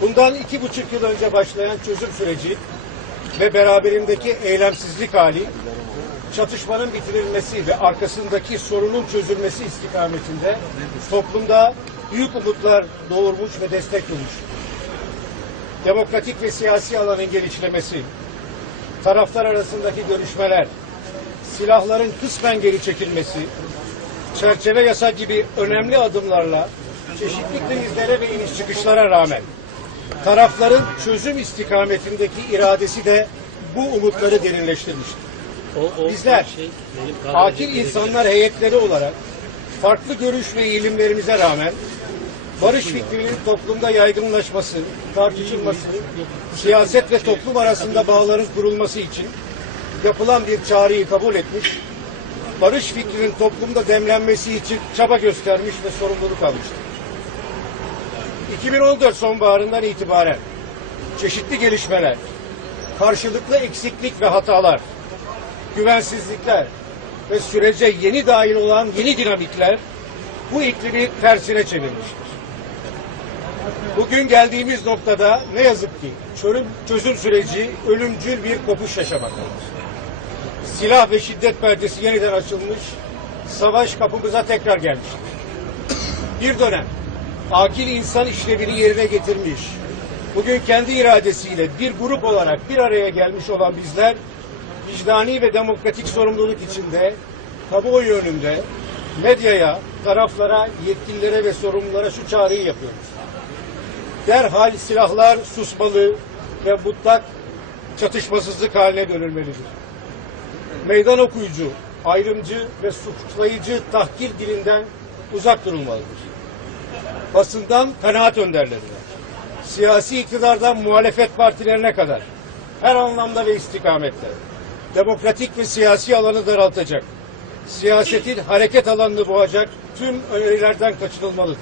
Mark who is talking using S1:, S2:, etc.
S1: Bundan iki buçuk yıl önce başlayan çözüm süreci ve beraberindeki eylemsizlik hali, çatışmanın bitirilmesi ve arkasındaki sorunun çözülmesi istikametinde toplumda büyük umutlar doğurmuş ve destek bulmuş. Demokratik ve siyasi alanın genişlemesi, taraflar arasındaki görüşmeler, silahların kısmen geri çekilmesi, çerçeve yasa gibi önemli adımlarla çeşitli krizlere ve iniş çıkışlara rağmen tarafların çözüm istikametindeki iradesi de bu umutları derinleştirmiştir.
S2: O, o
S1: Bizler,
S2: şey,
S1: Akil insanlar heyetleri olarak farklı görüş ve eğilimlerimize rağmen barış fikrinin toplumda yaygınlaşması, tartışılması, siyaset ve toplum arasında bağların kurulması için yapılan bir çağrıyı kabul etmiş, barış fikrinin toplumda demlenmesi için çaba göstermiş ve sorumluluk almıştır. 2014 sonbaharından itibaren çeşitli gelişmeler, karşılıklı eksiklik ve hatalar, güvensizlikler ve sürece yeni dahil olan yeni dinamikler bu iklimi tersine çevirmiştir. Bugün geldiğimiz noktada ne yazık ki çözüm, çözüm süreci ölümcül bir kopuş yaşamaktadır. Silah ve şiddet perdesi yeniden açılmış, savaş kapımıza tekrar gelmiştir. Bir dönem akil insan işlevini yerine getirmiş, bugün kendi iradesiyle bir grup olarak bir araya gelmiş olan bizler, vicdani ve demokratik sorumluluk içinde kamuoyu önünde medyaya, taraflara, yetkililere ve sorumlulara şu çağrıyı yapıyoruz. Derhal silahlar susmalı ve mutlak çatışmasızlık haline dönülmelidir. Meydan okuyucu, ayrımcı ve suçlayıcı tahkir dilinden uzak durulmalıdır. Basından kanaat önderlerine, siyasi iktidardan muhalefet partilerine kadar her anlamda ve istikamette demokratik ve siyasi alanı daraltacak, siyasetin hareket alanını boğacak tüm önerilerden kaçınılmalıdır.